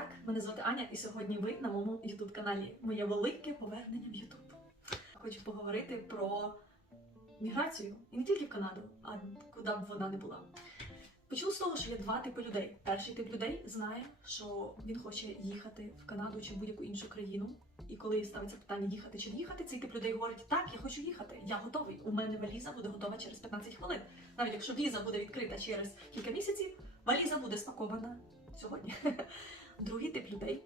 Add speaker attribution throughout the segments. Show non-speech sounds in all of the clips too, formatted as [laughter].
Speaker 1: так, мене звати Аня, і сьогодні ви на моєму youtube каналі. Моє велике повернення в YouTube. Хочу поговорити про міграцію і не тільки в Канаду, а куди б вона не була. Почну з того, що є два типи людей. Перший тип людей знає, що він хоче їхати в Канаду чи в будь-яку іншу країну. І коли ставиться питання їхати чи не їхати, цей тип людей говорить: так, я хочу їхати, я готовий. У мене валіза буде готова через 15 хвилин. Навіть якщо віза буде відкрита через кілька місяців, валіза буде спакована сьогодні. [laughs]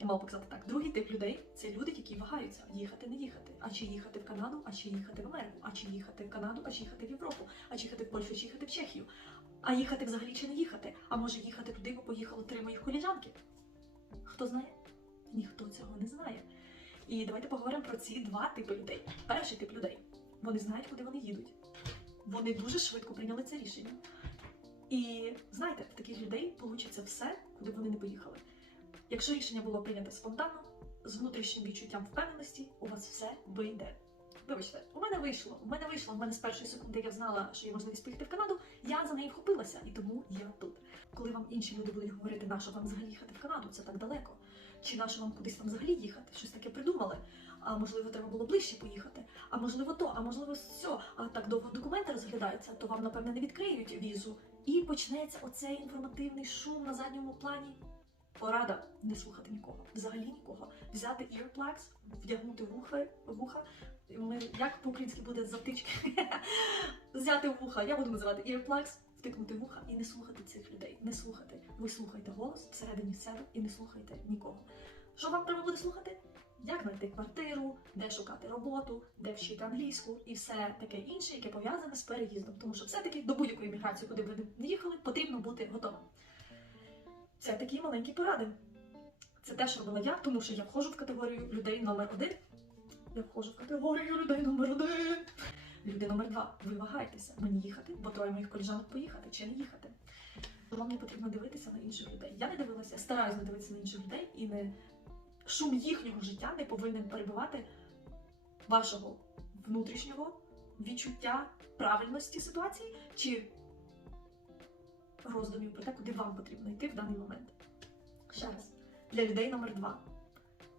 Speaker 1: Я мав показати так. Другий тип людей це люди, які вагаються їхати, не їхати. А чи їхати в Канаду, а чи їхати в Америку, а чи їхати в Канаду, а чи їхати в Європу, а чи їхати в Польщу, чи їхати в Чехію. А їхати взагалі чи не їхати? А може їхати туди, бо поїхало три моїх коліжанки? Хто знає? Ніхто цього не знає. І давайте поговоримо про ці два типи людей. Перший тип людей вони знають, куди вони їдуть. Вони дуже швидко прийняли це рішення. І знаєте, в таких людей вийде все, куди вони не поїхали. Якщо рішення було прийнято спонтанно, з внутрішнім відчуттям впевненості, у вас все вийде. Вибачте, у мене вийшло. У мене вийшло. У мене з першої секунди я знала, що є можливість поїхати в Канаду. Я за неї вхопилася, і тому я тут. Коли вам інші люди будуть говорити, на що вам взагалі їхати в Канаду, це так далеко. Чи на що вам кудись там взагалі їхати? Щось таке придумали. А можливо, треба було ближче поїхати. А можливо, то, а можливо, все. А так довго документи розглядаються, то вам, напевне, не відкриють візу. І почнеться оцей інформативний шум на задньому плані. Порада не слухати нікого, взагалі нікого. Взяти earplugs, вдягнути вуха, вуха. Ми, як по-українськи буде затички? [laughs] Взяти вуха, я буду називати earplugs, втикнути вуха і не слухати цих людей. Не слухати. Ви слухайте голос всередині себе і не слухайте нікого. Що вам треба буде слухати? Як знайти квартиру, де шукати роботу, де вчити англійську і все таке інше, яке пов'язане з переїздом. Тому що все-таки до будь-якої міграції, куди б ви не їхали, потрібно бути готовим. Це такі маленькі поради. Це те, що робила я, тому що я входжу в категорію людей номер один. Я входжу в категорію людей номер один. Люди номер два. Ви вагаєтеся, мені їхати, бо троє моїх коліжанок поїхати чи не їхати. Вам не потрібно дивитися на інших людей. Я не дивилася, стараюся не дивитися на інших людей і не шум їхнього життя не повинен перебивати вашого внутрішнього відчуття правильності ситуації чи роздумів про те, куди вам потрібно йти в даний момент. Ще раз, для людей номер два.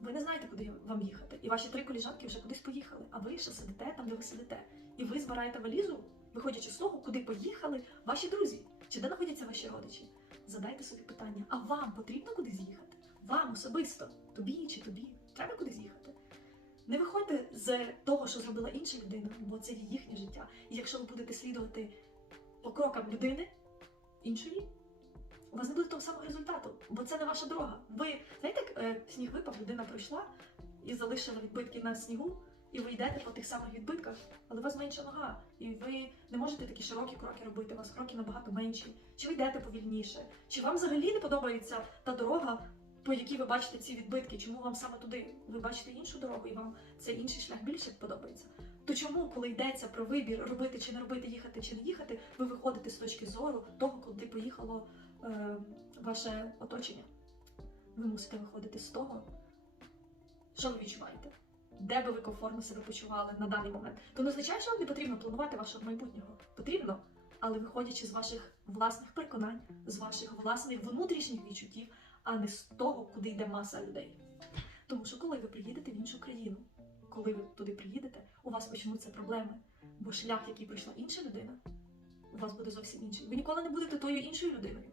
Speaker 1: Ви не знаєте, куди вам їхати, і ваші три коліжанки вже кудись поїхали, а ви ще сидите там, де ви сидите. І ви збираєте валізу, виходячи з того, куди поїхали ваші друзі, чи де знаходяться ваші родичі. Задайте собі питання: а вам потрібно кудись їхати? Вам особисто, тобі чи тобі, треба кудись їхати? Не виходьте з того, що зробила інша людина, бо це їхнє життя. І якщо ви будете слідувати по крокам людини іншої, у вас не буде того самого результату, бо це не ваша дорога. Ви знаєте, як е, сніг випав, людина пройшла і залишила відбитки на снігу, і ви йдете по тих самих відбитках, але у вас менша нога, і ви не можете такі широкі кроки робити, у вас кроки набагато менші. Чи ви йдете повільніше? Чи вам взагалі не подобається та дорога, по якій ви бачите ці відбитки? Чому вам саме туди? Ви бачите іншу дорогу, і вам цей інший шлях більше подобається? То чому, коли йдеться про вибір робити чи не робити, їхати чи не їхати, ви виходите з точки зору того, куди поїхало е, ваше оточення? Ви мусите виходити з того, що ви відчуваєте, де би ви комфортно себе почували на даний момент. То не означає, що вам не потрібно планувати вашого майбутнього. Потрібно, але виходячи з ваших власних переконань, з ваших власних внутрішніх відчуттів, а не з того, куди йде маса людей. Тому що коли ви приїдете в іншу країну, коли ви туди приїдете, у вас почнуться проблеми, бо шлях, який пройшла інша людина, у вас буде зовсім інший. Ви ніколи не будете тою іншою людиною.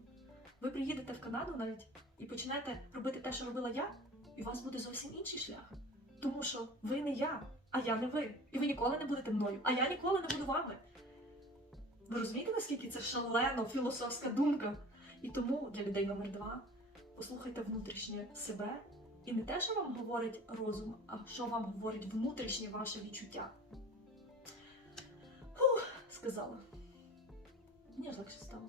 Speaker 1: Ви приїдете в Канаду навіть і почнете робити те, що робила я, і у вас буде зовсім інший шлях. Тому що ви не я, а я не ви. І ви ніколи не будете мною, а я ніколи не буду вами. Ви розумієте, наскільки це шалено філософська думка? І тому для людей номер два послухайте внутрішнє себе і не те, що вам говорить розум, а що вам говорить внутрішнє ваше відчуття. Фух, сказала. Мені аж легше стало.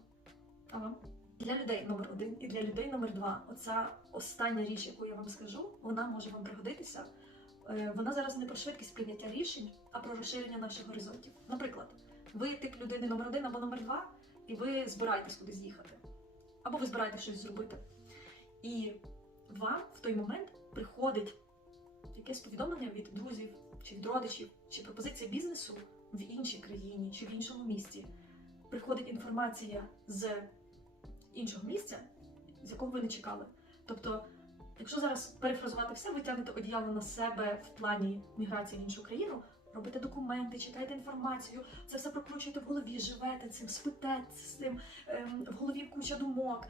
Speaker 1: А вам? Для людей номер один і для людей номер два. Оця остання річ, яку я вам скажу, вона може вам пригодитися. Е, Вона зараз не про швидкість прийняття рішень, а про розширення наших горизонтів. Наприклад, ви тип людини номер один або номер два, і ви збираєтесь кудись їхати, або ви збираєтесь щось зробити. І вам в той момент приходить якесь повідомлення від друзів, чи від родичів, чи пропозиція бізнесу в іншій країні, чи в іншому місті. Приходить інформація з іншого місця, з якого ви не чекали. Тобто Якщо зараз перефразувати все, ви тягнете одіяло на себе в плані міграції в іншу країну, робите документи, читаєте інформацію, це все прокручуєте в голові, живете цим, спите цим, ем, в голові куча думок.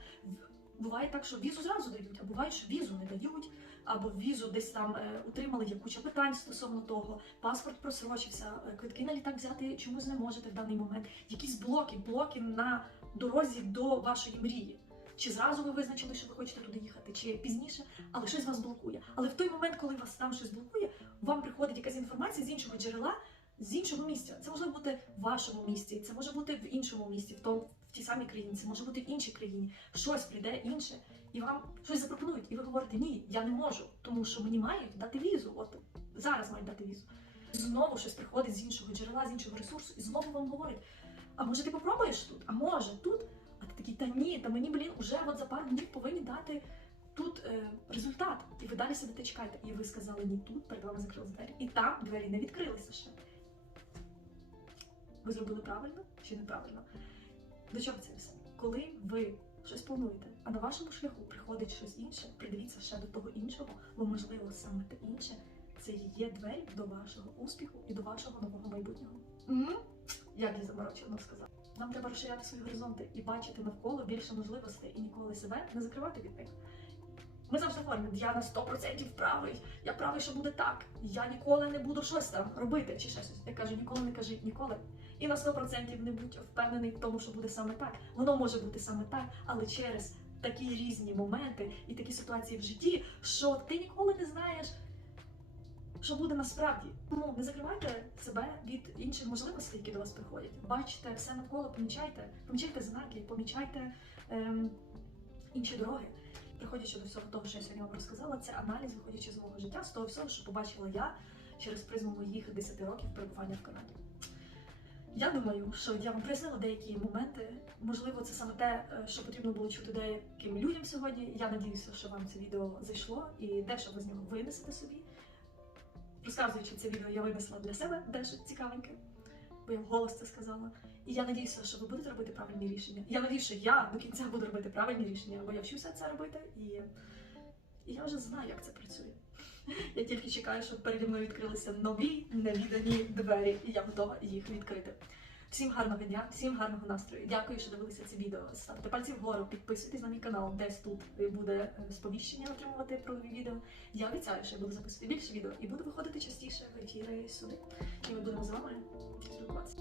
Speaker 1: Буває так, що візу зразу дають, а буває, що візу не дають, або візу десь там е, утримали, є куча питань стосовно того, паспорт просрочився, е, квитки на літак взяти чомусь не можете в даний момент. Якісь блоки, блоки на дорозі до вашої мрії. Чи зразу ви визначили, що ви хочете туди їхати, чи пізніше, але щось вас блокує. Але в той момент, коли вас там щось блокує, вам приходить якась інформація з іншого джерела, з іншого місця. Це може бути в вашому місці, це може бути в іншому місці, в тому в тій самій країні, це може бути в іншій країні. Щось прийде інше, і вам щось запропонують, і ви говорите, ні, я не можу, тому що мені мають дати візу. От зараз мають дати візу. Знову щось приходить з іншого джерела, з іншого ресурсу, і знову вам говорять: а може ти попробуєш тут? А може тут? А ти такий, та ні, та мені, блін, уже от за пару днів повинні дати тут е, результат. І ви далі сидите чекаєте. І ви сказали ні тут, перед вами закрились двері. І там двері не відкрилися ще. Ви зробили правильно чи неправильно? До чого це все? Коли ви щось плануєте, а на вашому шляху приходить щось інше, придивіться ще до того іншого, бо можливо саме те інше це є двері до вашого успіху і до вашого нового майбутнього. Як я заморочено сказала. Нам треба розширяти свої горизонти і бачити навколо більше можливостей і ніколи себе не закривати від них. Ми завжди говоримо, я на 100% правий, я правий, що буде так. Я ніколи не буду щось там робити чи щось. Я кажу, ніколи не кажи ніколи. І на 100% не будь впевнений в тому, що буде саме так. Воно може бути саме так, але через такі різні моменти і такі ситуації в житті, що ти ніколи не знаєш, що буде насправді. Тому не закривайте себе від інших можливостей, які до вас приходять. Бачите все навколо, помічайте, помічайте знаки, помічайте ем, інші дороги. Приходячи до всього того, що я сьогодні вам розказала, це аналіз, виходячи з мого життя, з того всього, що побачила я через призму моїх 10 років перебування в Канаді. Я думаю, що я вам прояснила деякі моменти. Можливо, це саме те, е, що потрібно було чути деяким людям сьогодні. Я надіюся, що вам це відео зайшло і дещо ви з нього винесете собі. Розказуючи це відео, я винесла для себе дещо цікавеньке, бо я вголос це сказала. І я надіюся, що ви будете робити правильні рішення. Я надіюся, що я до кінця буду робити правильні рішення, бо я вчуся це робити, і, і я вже знаю, як це працює. Я тільки чекаю, щоб переді мною відкрилися нові невідані двері, і я готова їх відкрити. Всім гарного дня, всім гарного настрою. Дякую, що дивилися це відео. Ставте пальці вгору, підписуйтесь на мій канал, десь тут буде сповіщення отримувати про нові відео. Я обіцяю, що я буду записувати більше відео і буду виходити частіше в ефіри сюди. І ми будемо з вами спілкуватися.